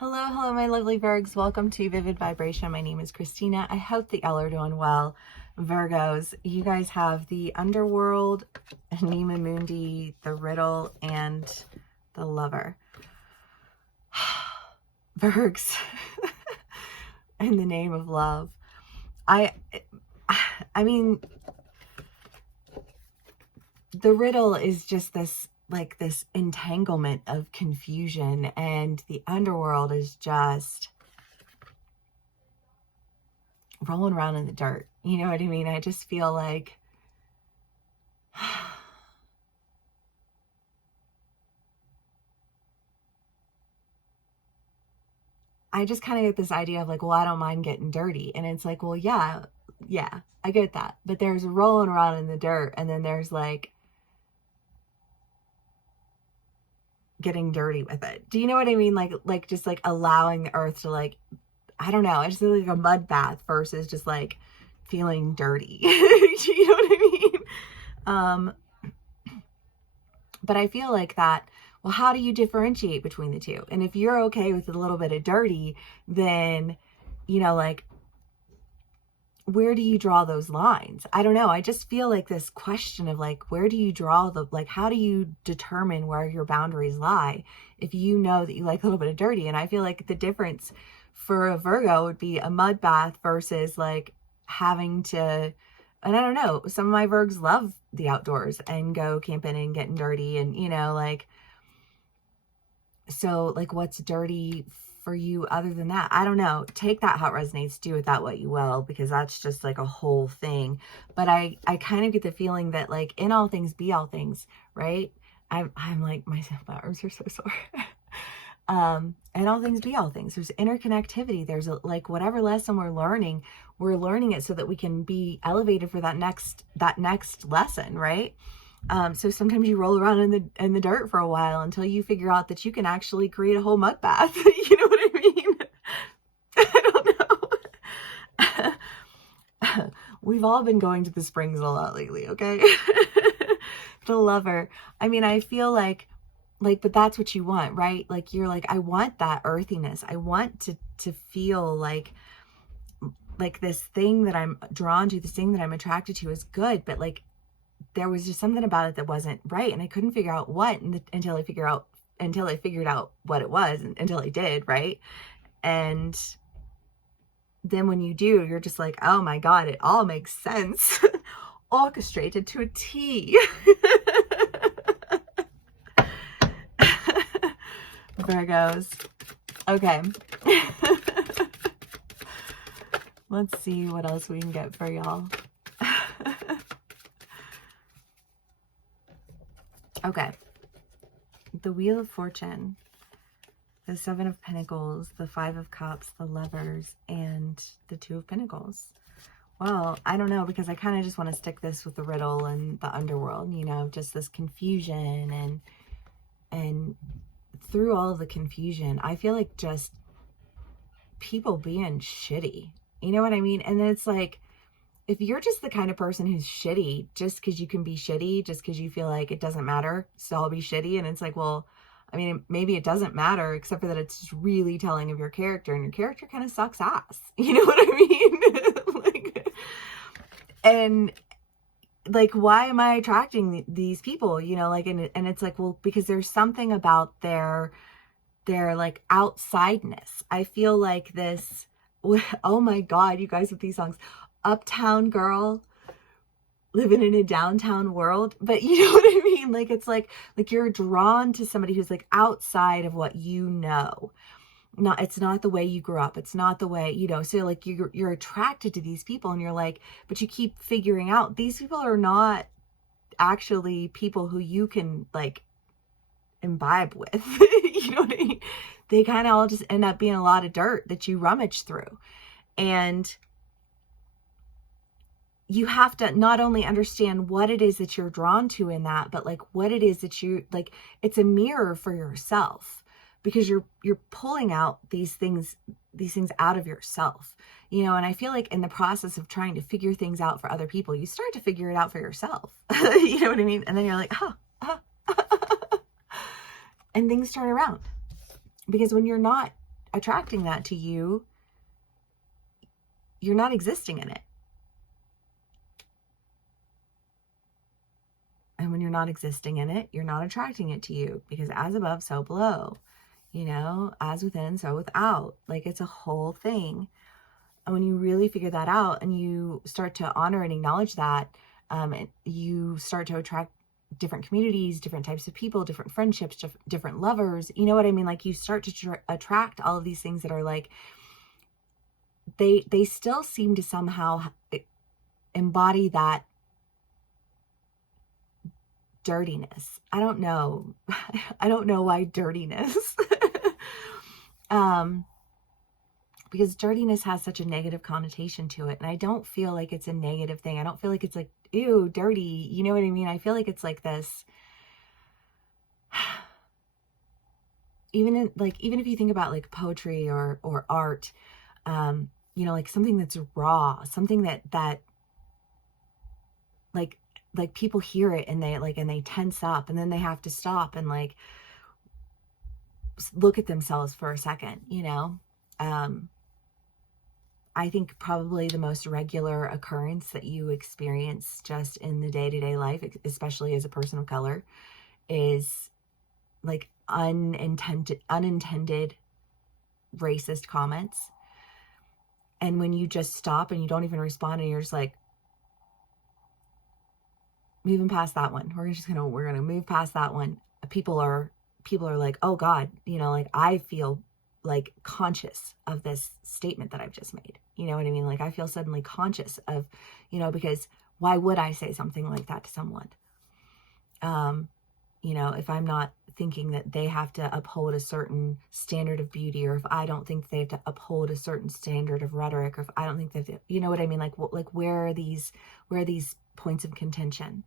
Hello, hello, my lovely Virgs. Welcome to Vivid Vibration. My name is Christina. I hope that y'all are doing well. Virgos, you guys have the underworld, Nima Mundi, the riddle, and the lover. Virgs, in the name of love. I mean, the riddle is just this entanglement of confusion, and the underworld is just rolling around in the dirt. You know what I mean? I just feel like I just kind of get this idea of like, well, I don't mind getting dirty. And it's like, well, yeah, I get that. But there's rolling around in the dirt, and then there's like getting dirty with it. Do you know what I mean? Like just like allowing the earth to like, I don't know. I just feel like a mud bath versus just like feeling dirty. You know what I mean? But I feel like that, well, how do you differentiate between the two? And if you're okay with a little bit of dirty, then, you know, like, where do you draw those lines? I don't know. I just feel like this question of like, where do you draw like, how do you determine where your boundaries lie if you know that you like a little bit of dirty? And I feel like the difference for a Virgo would be a mud bath versus like having to, and I don't know, some of my Virgs love the outdoors and go camping and getting dirty, and, you know, like, so like, what's dirty for you other than that? I don't know. Take that how it resonates, do with that what you will, because that's just like a whole thing. But I kind of get the feeling that like in all things be all things, right? I'm like, my arms are so sore. And all things be all things. There's interconnectivity. There's like whatever lesson we're learning it so that we can be elevated for that next lesson, right? So sometimes you roll around in the dirt for a while until you figure out that you can actually create a whole mud bath. You know what I mean? I don't know. We've all been going to the springs a lot lately, okay? The lover. I mean, I feel like, but that's what you want, right? Like, you're like, I want that earthiness. I want to feel like this thing that I'm drawn to, this thing that I'm attracted to is good, but like, there was just something about it that wasn't right, and I couldn't figure out what until I figured out what it was, until I did, right? And then when you do, you're just like, oh my God, it all makes sense. Orchestrated to a T. Virgos. Okay. Let's see what else we can get for y'all. Okay. The Wheel of Fortune, the Seven of Pentacles, the Five of Cups, the Lovers, and the Two of Pentacles. Well, I don't know, because I kind of just want to stick this with the riddle and the underworld, you know, just this confusion, and through all of the confusion, I feel like just people being shitty. You know what I mean? And then it's like, if you're just the kind of person who's shitty just because you can be shitty, just because you feel like it doesn't matter, so I'll be shitty. And it's like, well, I mean, maybe it doesn't matter, except for that it's just really telling of your character, and your character kind of sucks ass. You know what I mean? and like, why am I attracting these people? You know, like, and it's like, well, because there's something about their like outsideness. I feel like this, oh my God, you guys with these songs. Uptown girl living in a downtown world, but you know what I mean? Like, it's like you're drawn to somebody who's like outside of what you know. It's not the way you grew up. It's not the way, you know, so like you're attracted to these people, and you're like, but you keep figuring out these people are not actually people who you can like imbibe with. You know what I mean? They kind of all just end up being a lot of dirt that you rummage through. And you have to not only understand what it is that you're drawn to in that, but like what it is that you like, it's a mirror for yourself, because you're pulling out these things out of yourself, you know. And I feel like in the process of trying to figure things out for other people, you start to figure it out for yourself. You know what I mean? And then you're like, and things turn around, because when you're not attracting that to you, you're not existing in it. And when you're not existing in it, you're not attracting it to you, because as above, so below, you know, as within, so without. Like, it's a whole thing. And when you really figure that out and you start to honor and acknowledge that, you start to attract different communities, different types of people, different friendships, different lovers. You know what I mean? Like, you start to attract all of these things that are like, they still seem to somehow embody that dirtiness. I don't know. I don't know why dirtiness. Because dirtiness has such a negative connotation to it. And I don't feel like it's a negative thing. I don't feel like it's like, ew, dirty. You know what I mean? I feel like it's like this, even if you think about like poetry or art, you know, like something that's raw, something that like people hear it and they tense up, and then they have to stop and like look at themselves for a second, you know? I think probably the most regular occurrence that you experience just in the day-to-day life, especially as a person of color, is like unintended racist comments. And when you just stop and you don't even respond, and you're just like, moving past that one. We're gonna move past that one. People are like, oh God, you know, like I feel like conscious of this statement that I've just made. You know what I mean? Like I feel suddenly conscious of, you know, because why would I say something like that to someone? You know, if I'm not thinking that they have to uphold a certain standard of beauty, or if I don't think they have to uphold a certain standard of rhetoric, or if I don't think that, you know what I mean? Like where are these points of contention?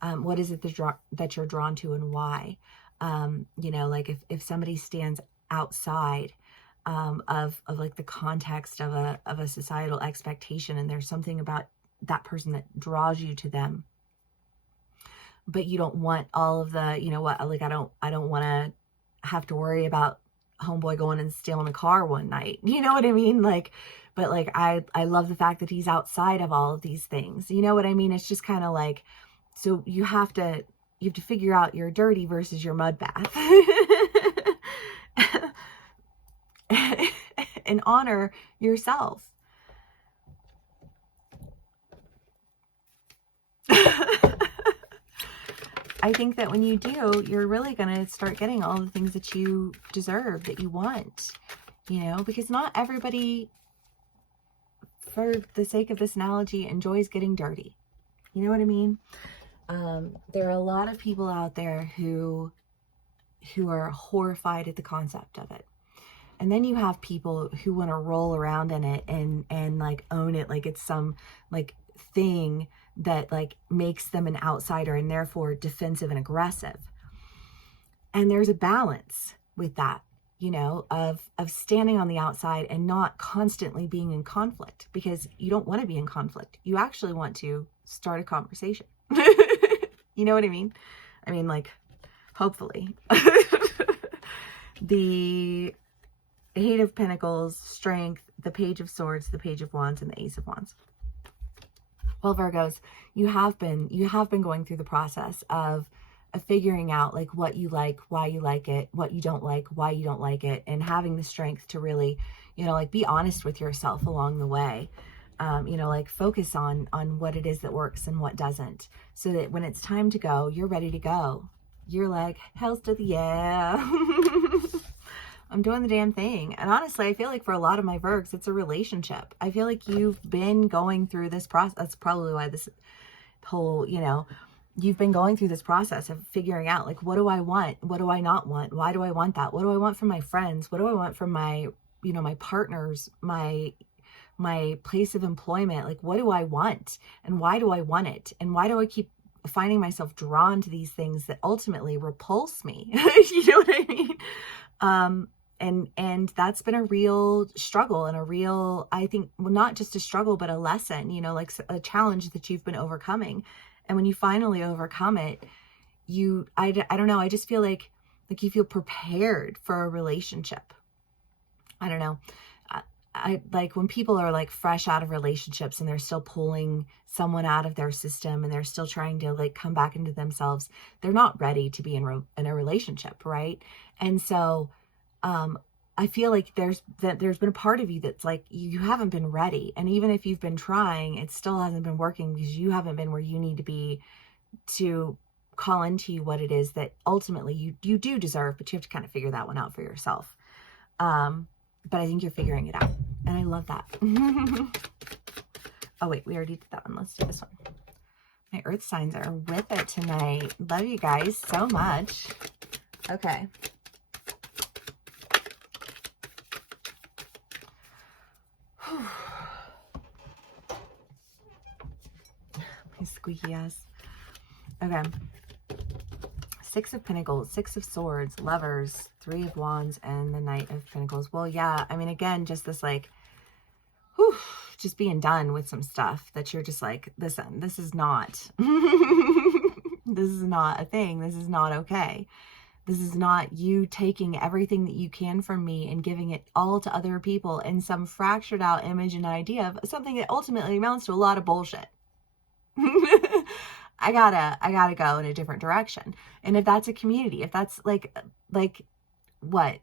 What is it that you're drawn to, and why? You know, like if somebody stands outside of like the context of a societal expectation, and there's something about that person that draws you to them, but you don't want all of the, you know what, like I don't want to have to worry about homeboy going and stealing a car one night. You know what I mean? Like, but like I love the fact that he's outside of all of these things. You know what I mean? It's just kind of like, so you have to figure out your dirty versus your mud bath. And honor yourself. I think that when you do, you're really going to start getting all the things that you deserve, that you want, you know, because not everybody, for the sake of this analogy, enjoys getting dirty. You know what I mean? There are a lot of people out there who are horrified at the concept of it. And then you have people who want to roll around in it and like own it like it's some like thing that like makes them an outsider and therefore defensive and aggressive. And there's a balance with that, you know, of standing on the outside and not constantly being in conflict, because you don't want to be in conflict. You actually want to start a conversation. You know what I mean? I mean, like, hopefully. The Eight of Pentacles, Strength, the Page of Swords, the Page of Wands, and the Ace of Wands. Well, Virgos, you have been going through the process of figuring out like what you like, why you like it, what you don't like, why you don't like it, and having the strength to really, you know, like be honest with yourself along the way. You know, like focus on what it is that works and what doesn't, so that when it's time to go, you're ready to go. You're like, hell's to the yeah. I'm doing the damn thing. And honestly, I feel like for a lot of my Virgs, it's a relationship. I feel like you've been going through this process. That's probably why this whole, you know, you've been going through this process of figuring out, like, what do I want? What do I not want? Why do I want that? What do I want from my friends? What do I want from my, you know, my partners, my place of employment? Like, what do I want? And why do I want it? And why do I keep finding myself drawn to these things that ultimately repulse me? You know what I mean? And that's been a real struggle, and a real, I think, well, not just a struggle, but a lesson, you know, like a challenge that you've been overcoming. And when you finally overcome it, I don't know, I just feel like you feel prepared for a relationship. I don't know. I like when people are like fresh out of relationships and they're still pulling someone out of their system and they're still trying to like come back into themselves. They're not ready to be in a relationship, right? And so, I feel like there's been a part of you that's like you haven't been ready, and even if you've been trying, it still hasn't been working because you haven't been where you need to be to call into you what it is that ultimately you do deserve, but you have to kind of figure that one out for yourself. But I think you're figuring it out. And I love that. Oh, wait, we already did that one. Let's do this one. My earth signs are with it tonight. Love you guys so much. Okay. My squeaky ass. Okay. Six of Pentacles, Six of Swords, Lovers, Three of Wands, and the Knight of Pentacles. Well, yeah, I mean, again, just this like, whew, just being done with some stuff that you're just like, listen, this is not, this is not a thing. This is not okay. This is not you taking everything that you can from me and giving it all to other people in some fractured out image and idea of something that ultimately amounts to a lot of bullshit. I gotta go in a different direction. And if that's a community, if that's like what?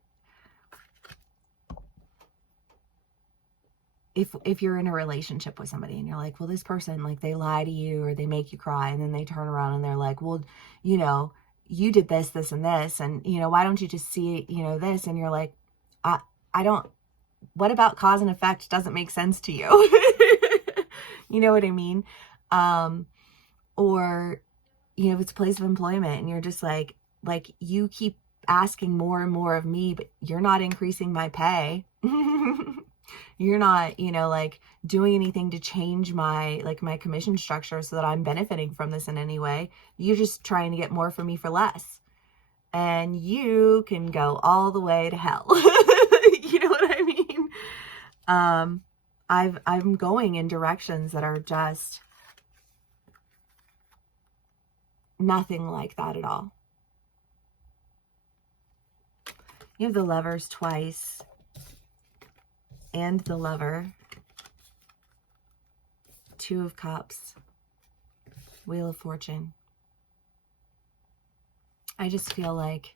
If you're in a relationship with somebody and you're like, well, this person, like they lie to you or they make you cry, and then they turn around and they're like, well, you know, you did this, this, and this, and you know, why don't you just see, you know, this? And you're like, I don't, what about cause and effect doesn't make sense to you? You know what I mean? Or, you know, if it's a place of employment and you're just like you keep asking more and more of me, but you're not increasing my pay. You're not, you know, like doing anything to change my, like my commission structure so that I'm benefiting from this in any way. You're just trying to get more from me for less. And you can go all the way to hell. You know what I mean? I'm going in directions that are just nothing like that at all. You have the Lovers twice and the Lover, Two of Cups, Wheel of Fortune. I just feel like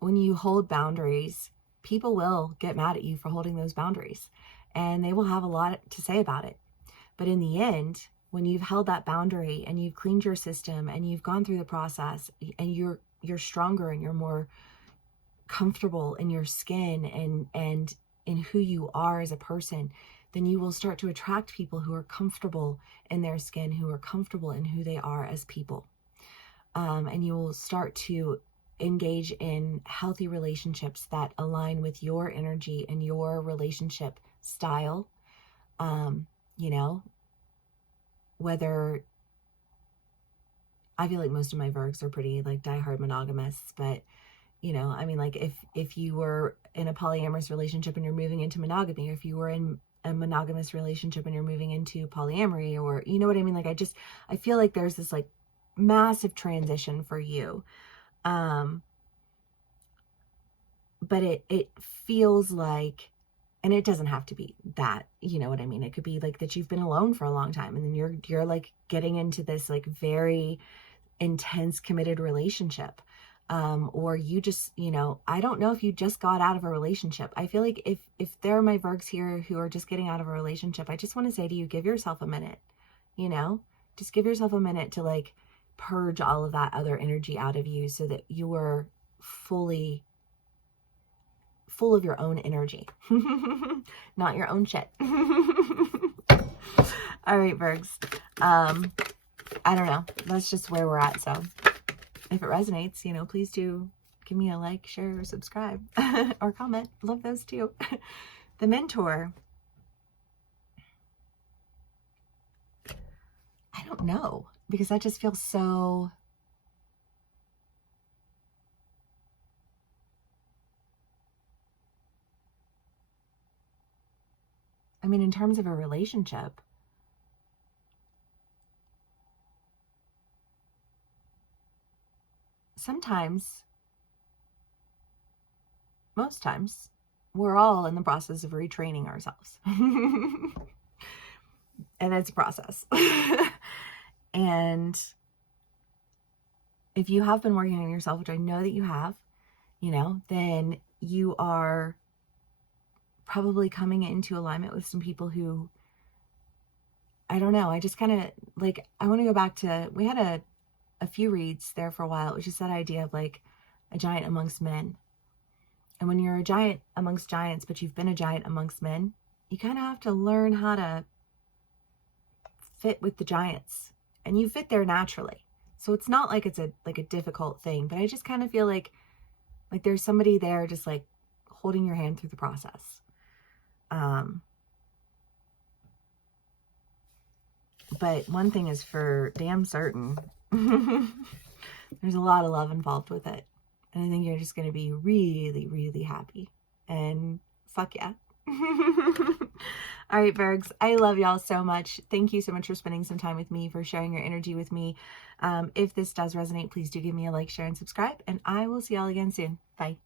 when you hold boundaries, people will get mad at you for holding those boundaries, and they will have a lot to say about it. But in the end, when you've held that boundary and you've cleaned your system and you've gone through the process and you're stronger and you're more comfortable in your skin and in who you are as a person, then you will start to attract people who are comfortable in their skin, who are comfortable in who they are as people. And you will start to engage in healthy relationships that align with your energy and your relationship style. You know, whether, I feel like most of my Virgs are pretty like diehard monogamists, but you know, I mean, like if you were in a polyamorous relationship and you're moving into monogamy, or if you were in a monogamous relationship and you're moving into polyamory, or you know what I mean? Like I feel like there's this like massive transition for you. But it feels like, and it doesn't have to be that, you know what I mean? It could be like that you've been alone for a long time and then you're like getting into this like very intense committed relationship. Or you just, you know, I don't know if you just got out of a relationship. I feel like if there are my Virgs here who are just getting out of a relationship, I just want to say to you, give yourself a minute, you know, just give yourself a minute to like purge all of that other energy out of you so that you are fully full of your own energy, not your own shit. All right, Virgs. I don't know. That's just where we're at. So if it resonates, you know, please do give me a like, share, or subscribe, or comment. Love those too. The Mentor. I don't know, because that just feels so... I mean, in terms of a relationship, sometimes most times, we're all in the process of retraining ourselves. And it's a process. And if you have been working on yourself, which I know that you have, you know, then you are probably coming into alignment with some people who, I don't know, I just kind of like, I want to go back to, we had a few reads there for a while. It was just that idea of like a giant amongst men. And when you're a giant amongst giants, but you've been a giant amongst men, you kind of have to learn how to fit with the giants, and you fit there naturally. So it's not like it's a difficult thing, but I just kind of feel like there's somebody there just like holding your hand through the process. But one thing is for damn certain, there's a lot of love involved with it. And I think you're just going to be really, really happy. And fuck yeah. All right, Virgs, I love y'all so much. Thank you so much for spending some time with me, for sharing your energy with me. If this does resonate, please do give me a like, share, and subscribe. And I will see y'all again soon. Bye.